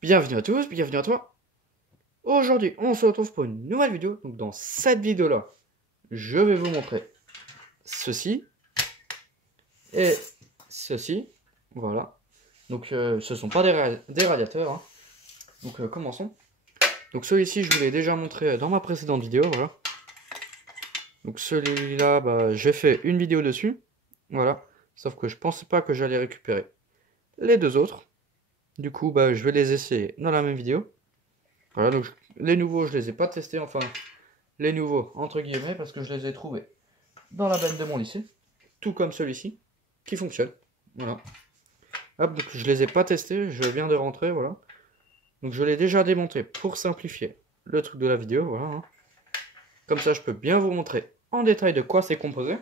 Bienvenue à tous, bienvenue à toi. Aujourd'hui, on se retrouve pour une nouvelle vidéo. Donc dans cette vidéo-là, je vais vous montrer ceci et ceci. Voilà. Donc ce sont pas des radiateurs, hein. Donc commençons. Donc celui-ci, je vous l'ai déjà montré dans ma précédente vidéo, voilà. Donc celui-là, j'ai fait une vidéo dessus. Voilà. Sauf que je pensais pas que j'allais récupérer les deux autres. Du coup, je vais les essayer dans la même vidéo. Voilà, donc les nouveaux, je les ai pas testés, enfin, les nouveaux, entre guillemets, parce que je les ai trouvés dans la benne de mon lycée, tout comme celui-ci, qui fonctionne. Voilà. Hop, donc je les ai pas testés, je viens de rentrer, voilà. Donc je l'ai déjà démonté pour simplifier le truc de la vidéo, voilà, hein. Comme ça, je peux bien vous montrer en détail de quoi c'est composé.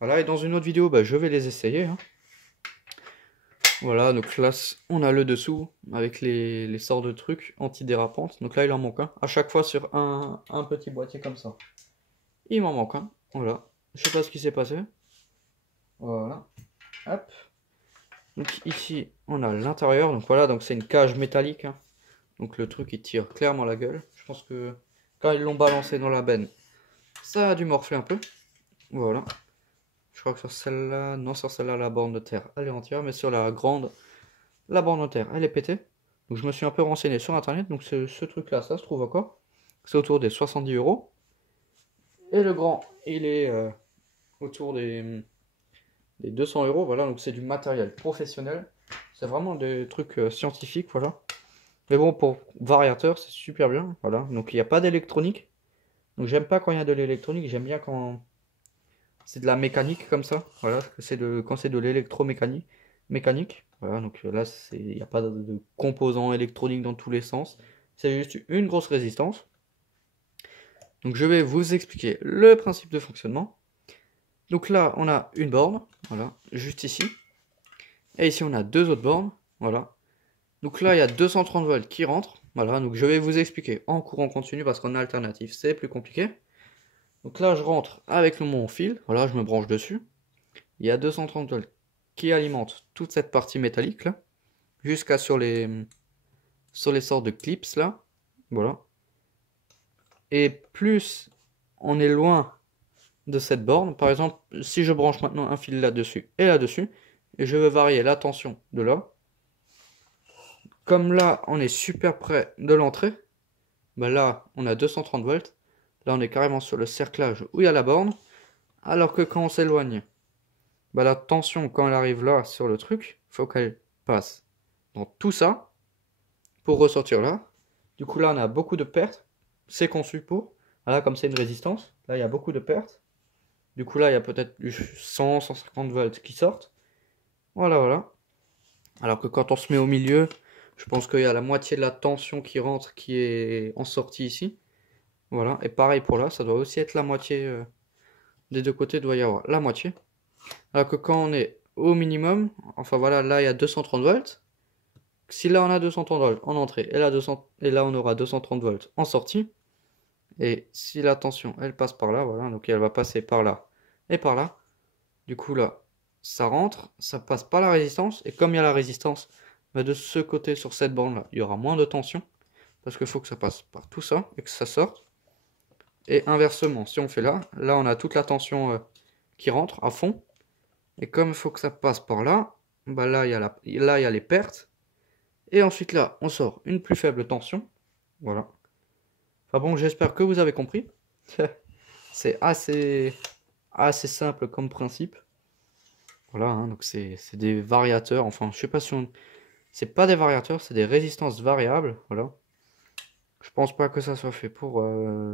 Voilà, et dans une autre vidéo, je vais les essayer, hein. Voilà, donc là, on a le dessous avec les sortes de trucs antidérapantes. Donc là, il en manque un. À chaque fois sur un petit boîtier comme ça. Il m'en manque un. Voilà. Je sais pas ce qui s'est passé. Voilà. Hop. Donc ici, on a l'intérieur. Donc voilà, donc c'est une cage métallique, hein. Donc le truc, il tire clairement la gueule. Je pense que quand ils l'ont balancé dans la benne, ça a dû morfler un peu. Voilà. Je crois que sur celle-là, non, sur celle-là, la borne de terre, elle est entière. Mais sur la grande, la borne de terre, elle est pétée. Donc je me suis un peu renseigné sur internet. Donc ce truc-là, ça se trouve encore. C'est autour des 70 euros. Et le grand, il est autour des 200 euros. Voilà, donc c'est du matériel professionnel. C'est vraiment des trucs scientifiques, voilà. Mais bon, pour variateur, c'est super bien. Voilà, donc il n'y a pas d'électronique. Donc j'aime pas quand il y a de l'électronique. J'aime bien quand c'est de la mécanique comme ça. Voilà, quand c'est de l'électromécanique. Mécanique. Voilà, donc là, il n'y a pas de composants électroniques dans tous les sens. C'est juste une grosse résistance. Donc je vais vous expliquer le principe de fonctionnement. Donc là, on a une borne, voilà, juste ici. Et ici, on a deux autres bornes, voilà. Donc là, il y a 230 volts qui rentrent, voilà. Donc je vais vous expliquer en courant continu parce qu'en alternative, c'est plus compliqué. Donc là, je rentre avec mon fil, voilà, je me branche dessus. Il y a 230 volts qui alimentent toute cette partie métallique là, jusqu'à sur les sortes de clips là, voilà. Et plus on est loin de cette borne, par exemple, si je branche maintenant un fil là-dessus et là-dessus, et je veux varier la tension de là, comme là on est super près de l'entrée, là on a 230 volts, là on est carrément sur le cerclage où il y a la borne, alors que quand on s'éloigne, la tension quand elle arrive là sur le truc, il faut qu'elle passe dans tout ça pour ressortir là. Du coup là on a beaucoup de pertes, c'est conçu pour, là comme c'est une résistance, là il y a beaucoup de pertes. Du coup là il y a peut-être 100, 150 volts qui sortent. Voilà, voilà. Alors que quand on se met au milieu, je pense qu'il y a la moitié de la tension qui rentre qui est en sortie ici. Voilà, et pareil pour là, ça doit aussi être la moitié des deux côtés, doit y avoir la moitié. Alors que quand on est au minimum, enfin voilà, là il y a 230 volts. Si là on a 230 volts en entrée et là on aura 230 volts en sortie. Et si la tension elle passe par là, voilà, donc elle va passer par là et par là. Du coup là, ça rentre, ça passe pas la résistance, et comme il y a la résistance, de ce côté sur cette borne là, il y aura moins de tension, parce qu'il faut que ça passe par tout ça et que ça sorte. Et inversement, si on fait là, là on a toute la tension qui rentre à fond, et comme il faut que ça passe par là, là il y a les pertes, et ensuite là on sort une plus faible tension, voilà. Enfin bon, j'espère que vous avez compris. C'est assez simple comme principe. Voilà, hein, donc c'est des variateurs, enfin je sais pas si on... C'est pas des variateurs, c'est des résistances variables, voilà. Je pense pas que ça soit fait pour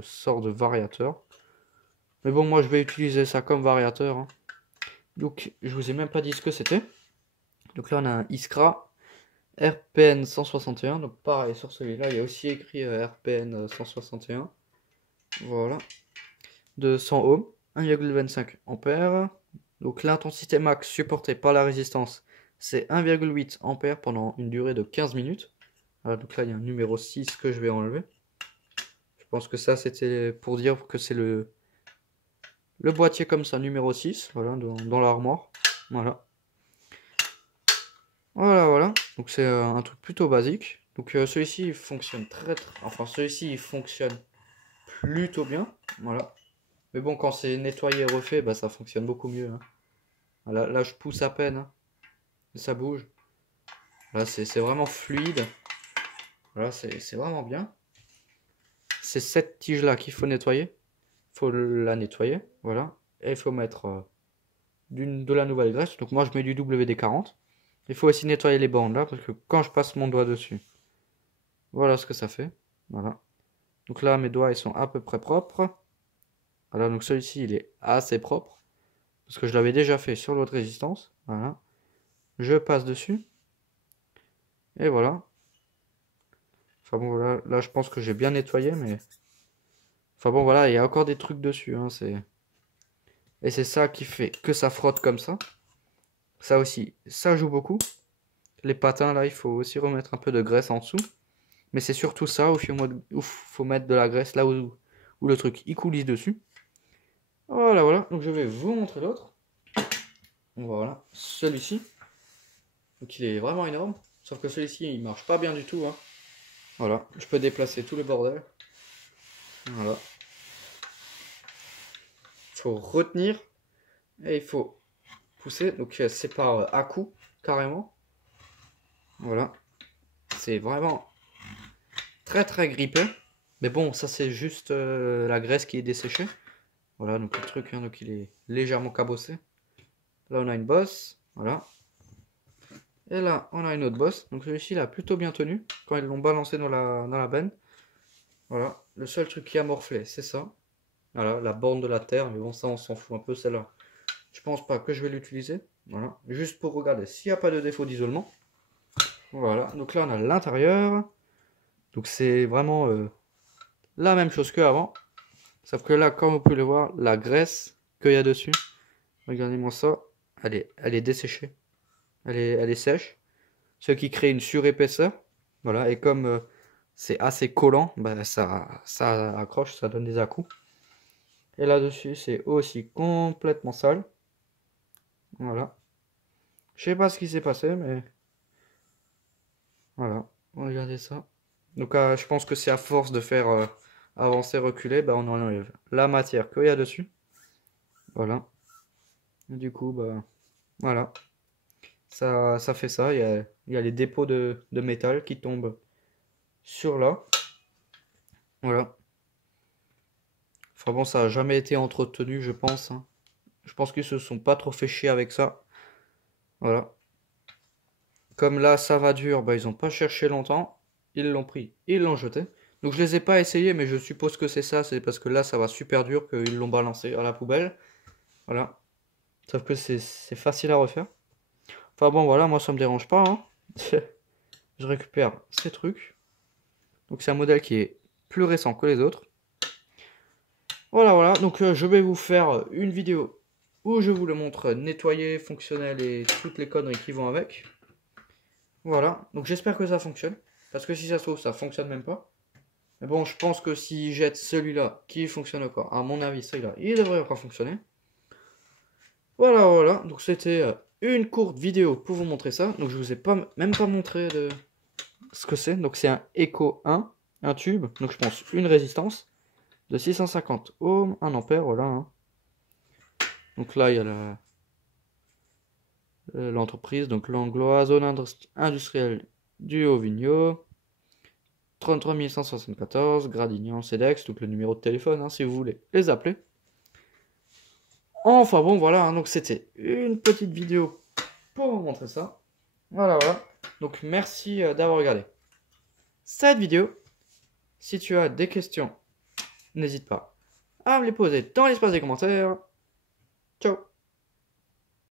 sort de variateur. Mais bon, moi je vais utiliser ça comme variateur, hein. Donc je vous ai même pas dit ce que c'était. Donc là on a un Iskra RPN 161. Donc pareil, sur celui-là il y a aussi écrit RPN 161. Voilà. De 100 ohms, 1,25 ampères. Donc l'intensité max supportée par la résistance, c'est 1,8 ampères pendant une durée de 15 minutes. Voilà, donc là il y a un numéro 6 que je vais enlever. Je pense que ça c'était pour dire que c'est le boîtier comme ça, numéro 6, voilà, dans l'armoire. Voilà. Voilà, voilà. Donc c'est un truc plutôt basique. Donc celui-ci il fonctionne enfin celui-ci il fonctionne plutôt bien. Voilà. Mais bon, quand c'est nettoyé et refait, bah ça fonctionne beaucoup mieux. Hein. Voilà, là je pousse à peine. Hein. Et ça bouge. Là c'est vraiment fluide. Voilà, c'est vraiment bien. C'est cette tige là qu'il faut nettoyer. Il faut la nettoyer. Voilà. Et il faut mettre de la nouvelle graisse. Donc moi je mets du WD-40. Il faut aussi nettoyer les bandes là parce que quand je passe mon doigt dessus, voilà ce que ça fait. Voilà. Donc là mes doigts ils sont à peu près propres. Voilà, donc celui-ci il est assez propre parce que je l'avais déjà fait sur l'autre résistance. Voilà. Je passe dessus. Et voilà. Enfin bon voilà, là je pense que j'ai bien nettoyé mais enfin bon voilà, il y a encore des trucs dessus hein, et c'est ça qui fait que ça frotte comme ça. Ça aussi, ça joue beaucoup. Les patins là, il faut aussi remettre un peu de graisse en dessous. Mais c'est surtout ça où il faut mettre de la graisse là où le truc il coulisse dessus. Voilà, voilà. Donc je vais vous montrer l'autre. Voilà, celui-ci. Donc il est vraiment énorme. Sauf que celui-ci il marche pas bien du tout. Hein. Voilà, je peux déplacer tout le bordel. Voilà. Il faut retenir et il faut pousser. Donc c'est par à-coup carrément. Voilà. C'est vraiment très grippé. Mais bon, ça c'est juste la graisse qui est desséchée. Voilà, donc le truc, hein, donc il est légèrement cabossé. Là on a une bosse, voilà. Et là on a une autre bosse. Donc celui-ci il a plutôt bien tenu quand ils l'ont balancé dans la benne. Voilà, le seul truc qui a morflé c'est ça. Voilà, la borne de la terre, mais bon ça on s'en fout un peu celle-là. Je pense pas que je vais l'utiliser. Voilà, juste pour regarder s'il n'y a pas de défaut d'isolement. Voilà, donc là on a l'intérieur. Donc c'est vraiment la même chose qu'avant. Sauf que là, comme vous pouvez le voir, la graisse qu'il y a dessus, regardez-moi ça, elle est desséchée. Elle est sèche. Ce qui crée une surépaisseur. Voilà, et comme c'est assez collant, bah, ça accroche, ça donne des à-coups. Et là-dessus, c'est aussi complètement sale. Voilà. Je sais pas ce qui s'est passé, mais voilà. Regardez ça. Donc je pense que c'est à force de faire avancer, reculer, bah, on enlève la matière qu'il y a dessus. Voilà. Et du coup, bah voilà. Ça fait ça. Il y a les dépôts de métal qui tombent sur là. Voilà. Enfin bon, ça n'a jamais été entretenu, je pense. Hein. Je pense qu'ils se sont pas trop fait chier avec ça. Voilà. Comme là, ça va dur, bah, ils n'ont pas cherché longtemps. Ils l'ont pris, ils l'ont jeté. Donc je les ai pas essayés, mais je suppose que c'est ça. C'est parce que là, ça va super dur qu'ils l'ont balancé à la poubelle. Voilà. Sauf que c'est facile à refaire. Enfin bon, voilà, moi ça me dérange pas. Hein. Je récupère ces trucs. Donc c'est un modèle qui est plus récent que les autres. Voilà, voilà. Donc je vais vous faire une vidéo où je vous le montre nettoyé, fonctionnel et toutes les conneries qui vont avec. Voilà. Donc j'espère que ça fonctionne. Parce que si ça se trouve, ça fonctionne même pas. Mais bon, je pense que si jette celui-là qui fonctionne encore, à mon avis, celui-là, il devrait encore fonctionner. Voilà, voilà. Donc c'était une courte vidéo pour vous montrer ça. Donc je vous ai même pas montré ce que c'est. Donc c'est un Echo 1, un tube. Donc je pense une résistance de 650 ohms, 1 ampère, voilà. Hein. Donc là, il y a l'entreprise, donc Langlois, zone industrielle du Haut-Vigneault, 33 174, Gradignan, CEDEX, donc le numéro de téléphone, hein, si vous voulez les appeler. Enfin bon, voilà, hein, donc c'était une petite vidéo pour vous montrer ça. Voilà, voilà. Donc merci d'avoir regardé cette vidéo. Si tu as des questions, n'hésite pas à me les poser dans l'espace des commentaires. Ciao!